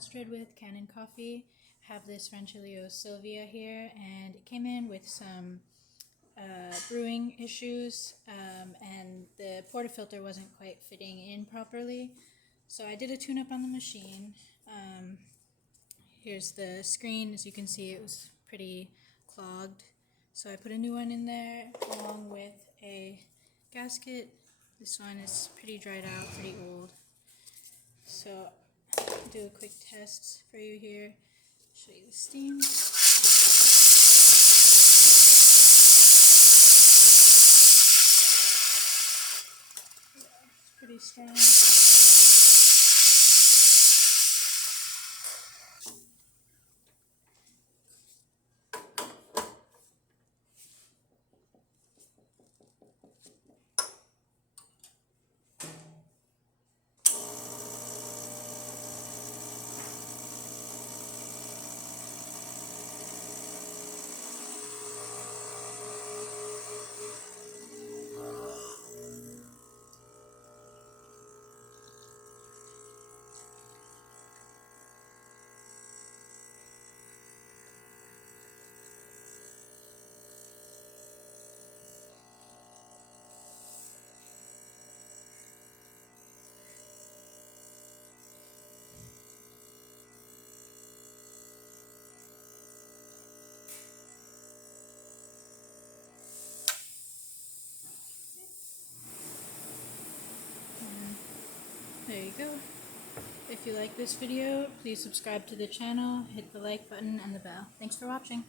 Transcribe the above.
pastured with Kanen coffee. Have this Rancilio Silvia here, and it came in with some brewing issues, and the portafilter wasn't quite fitting in properly. So I did a tune-up on the machine. Here's the screen. As you can see, it was pretty clogged. So I put a new one in there along with a gasket. This one is pretty dried out, pretty old. So I'll do a quick test for you here. Show you the steam. It's pretty strong. There you go. If you like this video, please subscribe to the channel, hit the like button and the bell. Thanks for watching.